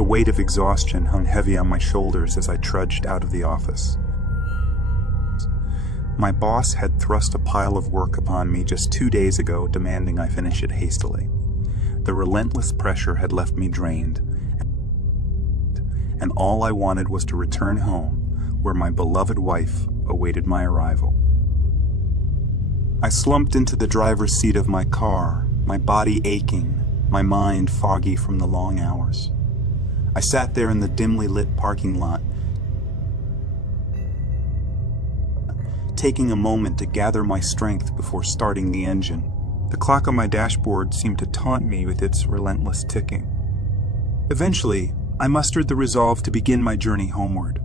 The weight of exhaustion hung heavy on my shoulders as I trudged out of the office. My boss had thrust a pile of work upon me just 2 days ago, demanding I finish it hastily. The relentless pressure had left me drained, and all I wanted was to return home, where my beloved wife awaited my arrival. I slumped into the driver's seat of my car, my body aching, my mind foggy from the long hours. I sat there in the dimly lit parking lot, taking a moment to gather my strength before starting the engine. The clock on my dashboard seemed to taunt me with its relentless ticking. Eventually, I mustered the resolve to begin my journey homeward.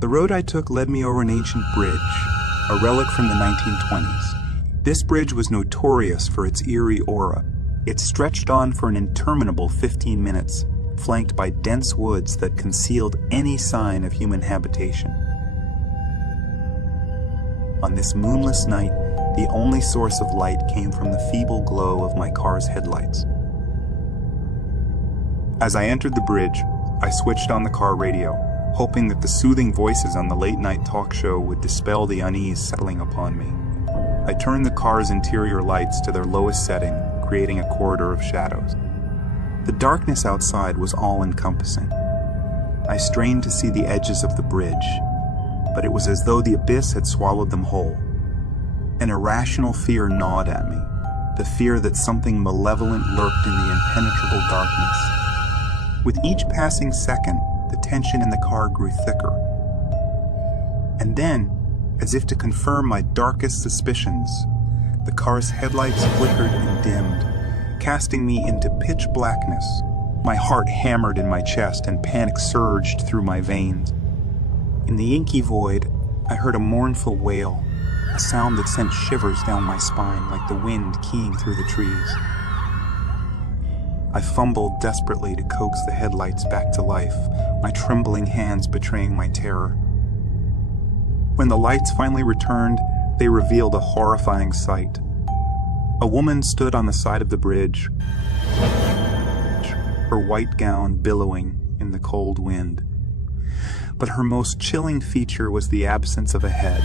The road I took led me over an ancient bridge, a relic from the 1920s. This bridge was notorious for its eerie aura. It stretched on for an interminable 15 minutes, flanked by dense woods that concealed any sign of human habitation. On this moonless night, the only source of light came from the feeble glow of my car's headlights. As I entered the bridge, I switched on the car radio, hoping that the soothing voices on the late-night talk show would dispel the unease settling upon me. I turned the car's interior lights to their lowest setting, creating a corridor of shadows. The darkness outside was all-encompassing. I strained to see the edges of the bridge, but it was as though the abyss had swallowed them whole. An irrational fear gnawed at me, the fear that something malevolent lurked in the impenetrable darkness. With each passing second, the tension in the car grew thicker. And then, as if to confirm my darkest suspicions, the car's headlights flickered and dimmed, casting me into pitch blackness. My heart hammered in my chest and panic surged through my veins. In the inky void, I heard a mournful wail, a sound that sent shivers down my spine like the wind keying through the trees. I fumbled desperately to coax the headlights back to life, my trembling hands betraying my terror. When the lights finally returned, they revealed a horrifying sight. A woman stood on the side of the bridge, her white gown billowing in the cold wind. But her most chilling feature was the absence of a head.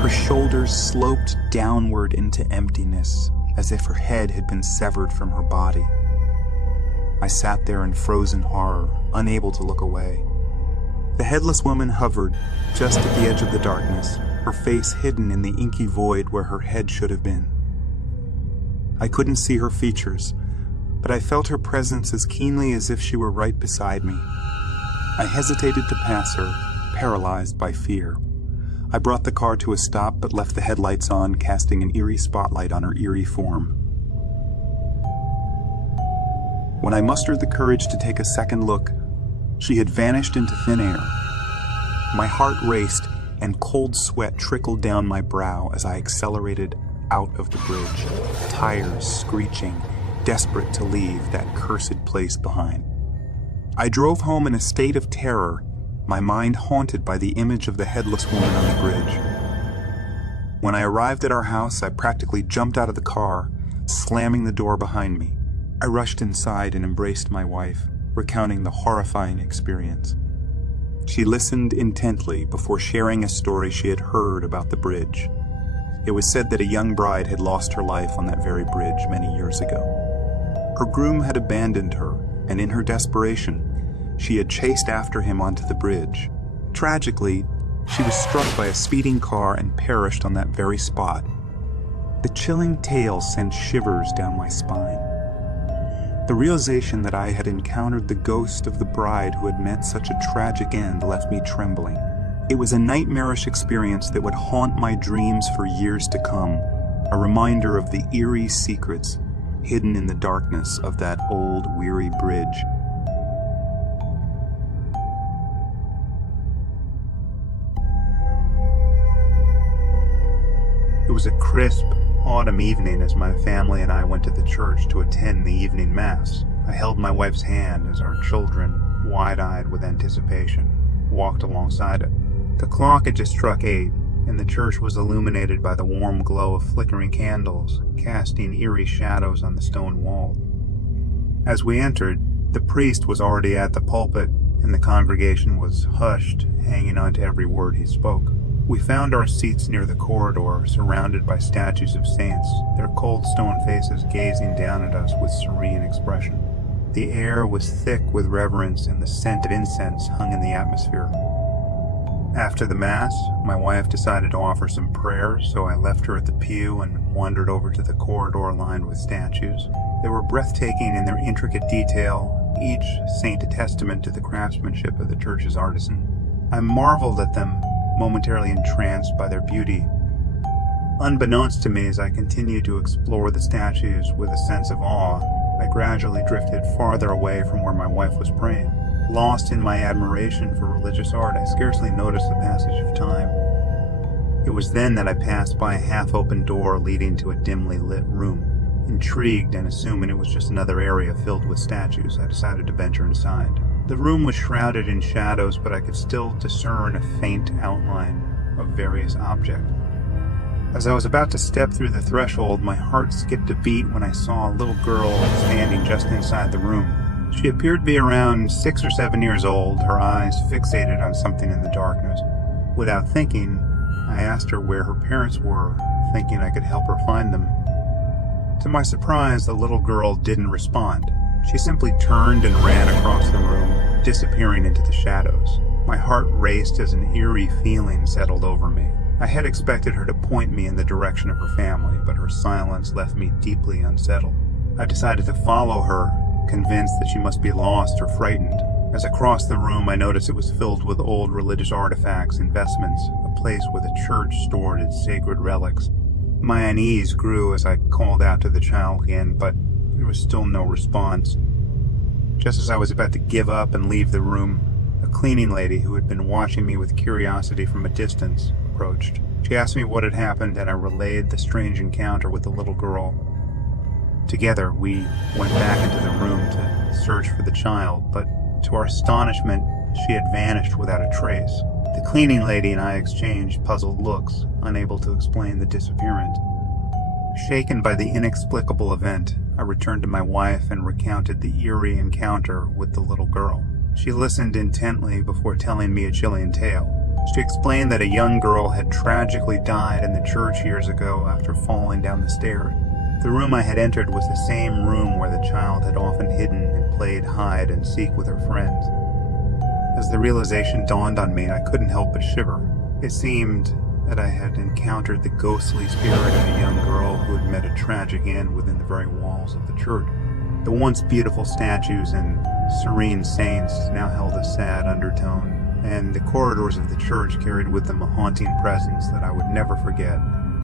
Her shoulders sloped downward into emptiness, as if her head had been severed from her body. I sat there in frozen horror, unable to look away. The headless woman hovered just at the edge of the darkness, her face hidden in the inky void where her head should have been. I couldn't see her features, but I felt her presence as keenly as if she were right beside me. I hesitated to pass her, paralyzed by fear. I brought the car to a stop but left the headlights on, casting an eerie spotlight on her eerie form. When I mustered the courage to take a second look, she had vanished into thin air. My heart raced, and cold sweat trickled down my brow as I accelerated out of the bridge, tires screeching, desperate to leave that cursed place behind. I drove home in a state of terror, my mind haunted by the image of the headless woman on the bridge. When I arrived at our house, I practically jumped out of the car, slamming the door behind me. I rushed inside and embraced my wife, recounting the horrifying experience. She listened intently before sharing a story she had heard about the bridge. It was said that a young bride had lost her life on that very bridge many years ago. Her groom had abandoned her, and in her desperation, she had chased after him onto the bridge. Tragically, she was struck by a speeding car and perished on that very spot. The chilling tale sent shivers down my spine. The realization that I had encountered the ghost of the bride who had met such a tragic end left me trembling. It was a nightmarish experience that would haunt my dreams for years to come, a reminder of the eerie secrets hidden in the darkness of that old, weary bridge. It was a crisp autumn evening as my family and I went to the church to attend the evening mass. I held my wife's hand as our children, wide-eyed with anticipation, walked alongside it. The clock had just struck 8, and the church was illuminated by the warm glow of flickering candles, casting eerie shadows on the stone wall. As we entered, The priest was already at the pulpit, and the congregation was hushed, hanging on to every word he spoke. We found our seats near the corridor, surrounded by statues of saints, their cold stone faces gazing down at us with serene expression. The air was thick with reverence, and the scent of incense hung in the atmosphere. After the Mass, my wife decided to offer some prayers, so I left her at the pew and wandered over to the corridor lined with statues. They were breathtaking in their intricate detail, each saint a testament to the craftsmanship of the church's artisan. I marveled at them, momentarily entranced by their beauty. Unbeknownst to me, as I continued to explore the statues with a sense of awe, I gradually drifted farther away from where my wife was praying. Lost in my admiration for religious art, I scarcely noticed the passage of time. It was then that I passed by a half-open door leading to a dimly lit room. Intrigued and assuming it was just another area filled with statues, I decided to venture inside. The room was shrouded in shadows, but I could still discern a faint outline of various objects. As I was about to step through the threshold, my heart skipped a beat when I saw a little girl standing just inside the room. She appeared to be around 6 or 7 years old, her eyes fixated on something in the darkness. Without thinking, I asked her where her parents were, thinking I could help her find them. To my surprise, the little girl didn't respond. She simply turned and ran across the room, disappearing into the shadows. My heart raced as an eerie feeling settled over me. I had expected her to point me in the direction of her family, but her silence left me deeply unsettled. I decided to follow her, convinced that she must be lost or frightened. As I crossed the room, I noticed it was filled with old religious artifacts and vestments, a place where the church stored its sacred relics. My unease grew as I called out to the child again, but there was still no response. Just as I was about to give up and leave the room, a cleaning lady who had been watching me with curiosity from a distance approached. She asked me what had happened, and I relayed the strange encounter with the little girl. Together, we went back into the room to search for the child, but to our astonishment, she had vanished without a trace. The cleaning lady and I exchanged puzzled looks, unable to explain the disappearance. Shaken by the inexplicable event, I returned to my wife and recounted the eerie encounter with the little girl. She listened intently before telling me a chilling tale. She explained that a young girl had tragically died in the church years ago after falling down the stairs. The room I had entered was the same room where the child had often hidden and played hide and seek with her friends. As the realization dawned on me, I couldn't help but shiver. It seemed that I had encountered the ghostly spirit of a young girl who had met a tragic end within the very walls of the church. The once beautiful statues and serene saints now held a sad undertone, and the corridors of the church carried with them a haunting presence that I would never forget.